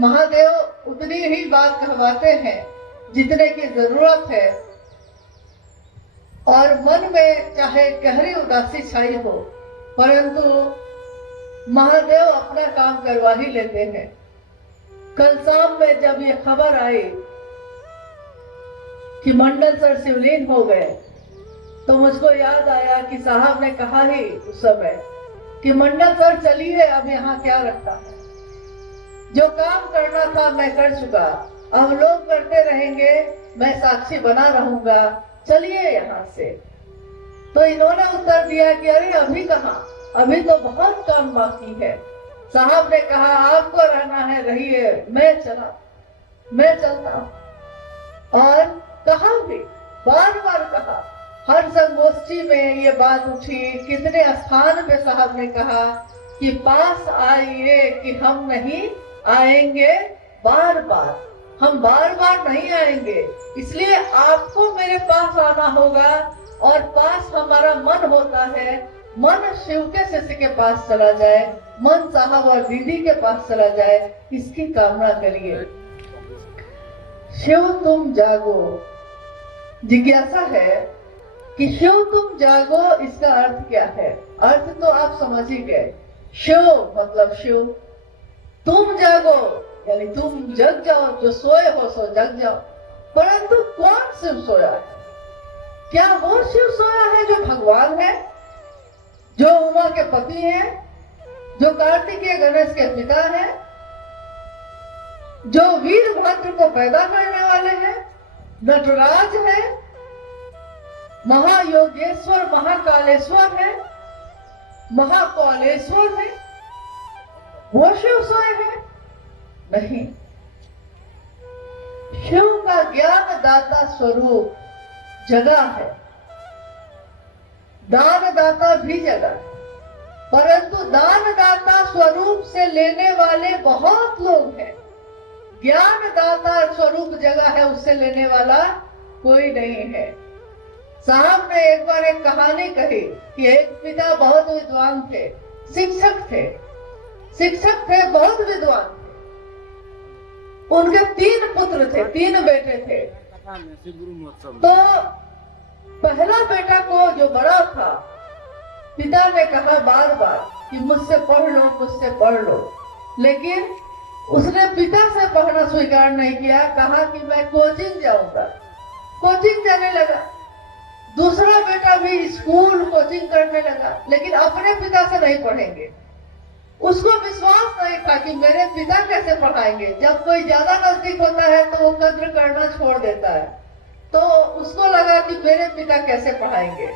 महादेव उतनी ही बात कहवाते हैं जितने की जरूरत है, और मन में चाहे गहरी उदासी छाई हो, परंतु महादेव अपना काम करवा ही लेते हैं। कल शाम में जब ये खबर आई कि मंडल सर शिवलीन हो गए, तो मुझको याद आया कि साहब ने कहा ही उस समय कि मंडल सर चलिए, अब यहाँ क्या रखता है, जो काम करना था मैं कर चुका, अब लोग करते रहेंगे, मैं साक्षी बना रहूंगा, चलिए यहाँ से। तो इन्होंने उत्तर दिया कि अरे अभी कहाँ, अभी तो बहुत काम बाकी है। साहब ने कहा आपको रहना है रहिए, मैं चलता हूँ। और कहा भी, बार बार कहा, हर संगोष्ठी में ये बात उठी, कितने स्थान पे साहब ने कहा कि पास आइए कि हम नहीं आएंगे बार बार, हम बार बार नहीं आएंगे, इसलिए आपको मेरे पास आना होगा। और पास हमारा मन होता है, मन शिव के शिष्य के पास चला जाए, मन साहब और दीदी के पास चला जाए, इसकी कामना करिए। शिव तुम जागो, जिज्ञासा है कि शिव तुम जागो, इसका अर्थ क्या है? अर्थ तो आप समझ ही गए, शिव मतलब शिव, तुम जागो यानी तुम जग जाओ, जो सोए हो सो जग जाओ। परंतु कौन शिव सोया है? क्या वो शिव सोया है जो भगवान है, जो उमा के पति हैं, जो कार्तिकेय गणेश के पिता हैं, जो वीरभद्र को पैदा करने वाले हैं, नटराज है, महायोगेश्वर महाकालेश्वर है, महाकालेश्वर है, वो शिव सोए हैं? नहीं। शिव का ज्ञान दाता स्वरूप जगह है, दान दाता भी जगह, परंतु दान दाता स्वरूप से लेने वाले बहुत लोग हैं। ज्ञान दाता स्वरूप जगह है, उससे लेने वाला कोई नहीं है। साहब ने एक बार एक कहानी कही कि एक पिता बहुत विद्वान थे, शिक्षक थे, बहुत विद्वान थे। उनके 3 पुत्र थे, 3 बेटे थे। तो पहला बेटा को जो बड़ा था, पिता ने कहा बार बार कि मुझसे पढ़ लो, लेकिन उसने पिता से पढ़ना स्वीकार नहीं किया, कहा कि मैं कोचिंग जाऊंगा। कोचिंग जाने लगा। दूसरा बेटा भी स्कूल कोचिंग करने लगा, लेकिन अपने पिता से नहीं पढ़ेंगे। उसको विश्वास नहीं था कि मेरे पिता कैसे पढ़ाएंगे। जब कोई ज्यादा नजदीक होता है तो वो कद्र करना छोड़ देता है, तो उसको लगा कि मेरे पिता कैसे पढ़ाएंगे,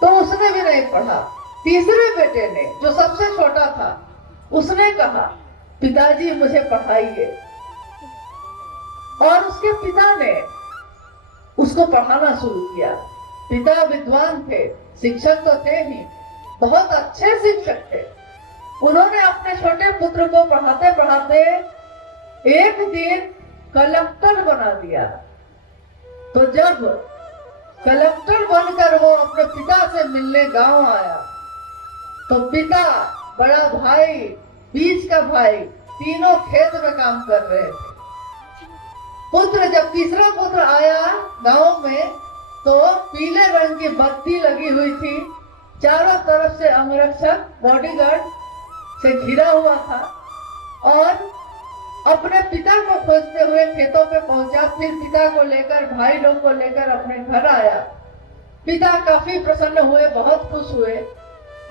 तो उसने भी नहीं पढ़ा। तीसरे बेटे ने, जो सबसे छोटा था, उसने कहा पिताजी मुझे पढ़ाइए, और उसके पिता ने उसको पढ़ाना शुरू किया। पिता विद्वान थे, शिक्षक तो थे ही, बहुत अच्छे शिक्षक थे। उन्होंने अपने छोटे पुत्र को पढ़ाते पढ़ाते एक दिन कलेक्टर बना दिया। तो जब कलेक्टर बनकर वो अपने पिता से मिलने गांव आया, तो पिता, बड़ा भाई, बीच का भाई, तीनों खेत में काम कर रहे थे। पुत्र, जब तीसरा पुत्र आया गांव में, तो पीले रंग की बत्ती लगी हुई थी, चारों तरफ से अंगरक्षक बॉडीगार्ड से घिरा हुआ था, और अपने पिता को खोजते हुए खेतों पे पहुंचा। फिर पिता को लेकर, भाई लोग को लेकर अपने घर आया। पिता काफी प्रसन्न हुए, बहुत खुश हुए।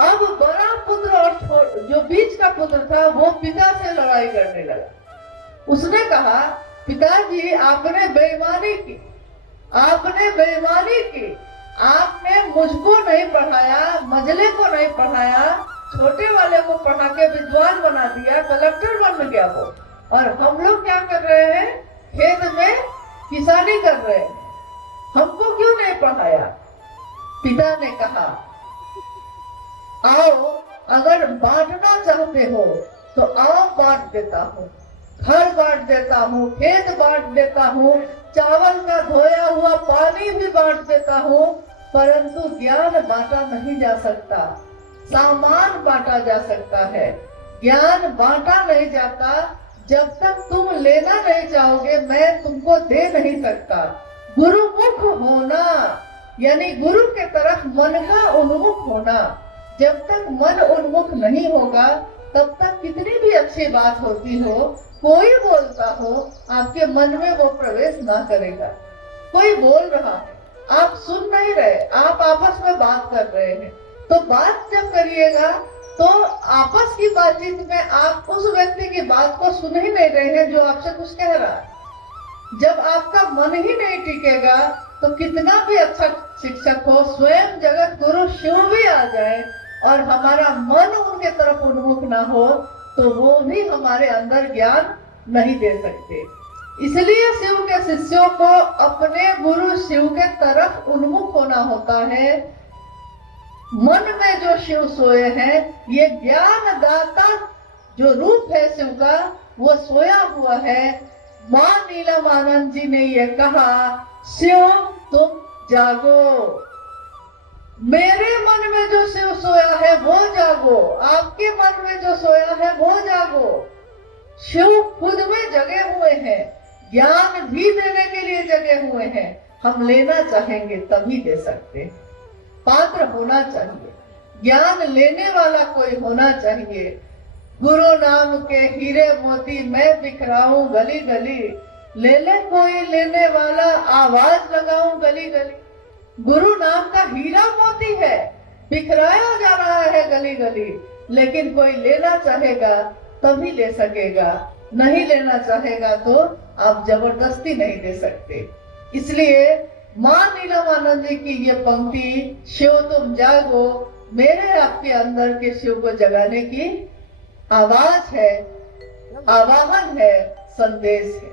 अब बड़ा पुत्र और जो बीच का पुत्र था, वो पिता से लड़ाई करने लगा। उसने कहा पिताजी आपने बेईमानी की, आपने मुझको नहीं पढ़ाया, मजले को नहीं पढ़ाया, छोटे वाले को पढ़ा के विद्वान बना दिया, कलेक्टर बन गया वो, और हम लोग क्या कर रहे हैं, खेत में किसानी कर रहे हैं, हमको क्यों नहीं पढ़ाया? पिता ने कहा आओ, अगर बांटना चाहते हो तो आओ, बांट देता हूँ, घर बांट देता हूँ, खेत बांट देता हूँ, चावल का धोया हुआ पानी भी बांट देता हूँ, परंतु ज्ञान बांटा नहीं जा सकता। सामान बांटा जा सकता है, ज्ञान बांटा नहीं जाता। जब तक तुम लेना नहीं चाहोगे मैं तुमको दे नहीं सकता। गुरुमुख होना यानी गुरु के तरफ मन का उन्मुख होना। जब तक मन उन्मुख नहीं होगा तब तक कितनी भी अच्छी बात होती हो, कोई बोलता हो, आपके मन में वो प्रवेश ना करेगा। कोई बोल रहा है, आप सुन नहीं रहे, आप आपस में बात कर रहे हैं, तो बात जब करिएगा तो आपस की बातचीत में आप उस व्यक्ति की बात को सुन ही नहीं रहे हैं जो आपसे कुछ कह रहा है। जब आपका मन ही नहीं टिकेगा तो कितना भी अच्छा शिक्षक हो, स्वयं जगत गुरु शिव भी आ जाए और हमारा मन उनके तरफ उन्मुख ना हो तो वो भी हमारे अंदर ज्ञान नहीं दे सकते। इसलिए शिव के शिष्यों को अपने गुरु शिव के तरफ उन्मुख होना होता है। मन में जो शिव सोए हैं, ये ज्ञान दाता जो रूप है शिव का वो सोया हुआ है। मां नीलम आनंद जी ने ये कहा, शिव तुम जागो, मेरे मन में जो शिव सोया है वो जागो, आपके मन में जो सोया है वो जागो। शिव खुद में जगे हुए हैं, ज्ञान भी देने के लिए जगे हुए हैं। हम लेना चाहेंगे तभी दे सकते हैं। पात्र होना चाहिए, ज्ञान लेने वाला कोई होना चाहिए। गुरु नाम के हीरे मोती मैं बिखराऊं गली गली, ले ले कोई लेने वाला आवाज लगाऊं गली गली। गुरु नाम का हीरा मोती है, बिखराया जा रहा है गली गली, लेकिन कोई लेना चाहेगा तभी ले सकेगा, नहीं लेना चाहेगा तो आप जबरदस्ती नहीं दे सकते। इसलिए मां नीलम आनंद जी की ये पंक्ति, शिव तुम जागो, मेरे आपके अंदर के शिव को जगाने की आवाज है, आवाहन है, संदेश है।